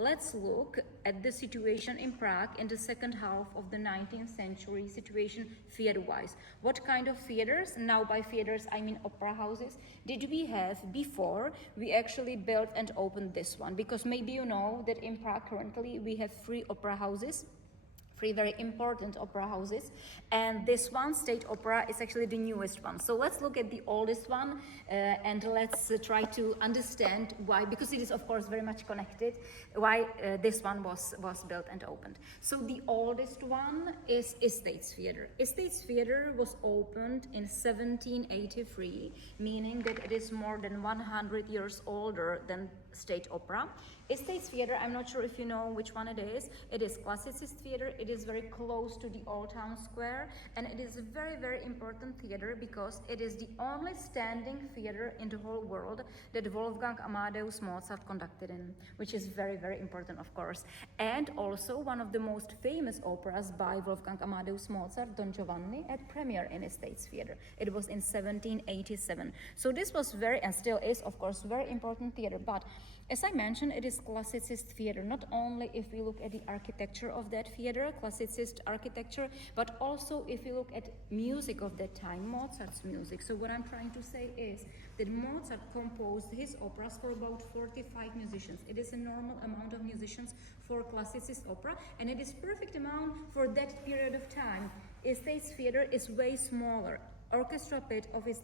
let's look at the situation in Prague in the second half of the 19th century situation theater-wise. What kind of theaters, now by theaters I mean opera houses, did we have before we actually built and opened this one? Because maybe you know that in Prague currently we have 3 opera houses, 3 very important opera houses, and this one, State Opera, is actually the newest one. So let's look at the oldest one and let's try to understand why, because it is of course very much connected, why this one was built and opened. So the oldest one is Estates Theatre. Estates Theatre was opened in 1783, meaning that it is more than 100 years older than State Opera. Estates Theatre, I'm not sure if you know which one it is. It is classicist theatre. It is very close to the Old Town Square, and it is a very, very important theatre because it is the only standing theatre in the whole world that Wolfgang Amadeus Mozart conducted in, which is very, very important, of course. And also one of the most famous operas by Wolfgang Amadeus Mozart, Don Giovanni, had premiere in Estates Theatre. It was in 1787. So this was very, and still is, of course, very important theatre. But as I mentioned, it is classicist theatre, not only if we look at the architecture of that theatre, classicist architecture, but also if we look at music of that time, Mozart's music. So what I'm trying to say is that Mozart composed his operas for about 45 musicians. It is a normal amount of musicians for classicist opera, and it is perfect amount for that period of time. Estates Theatre is way smaller. Orchestra pit of Estates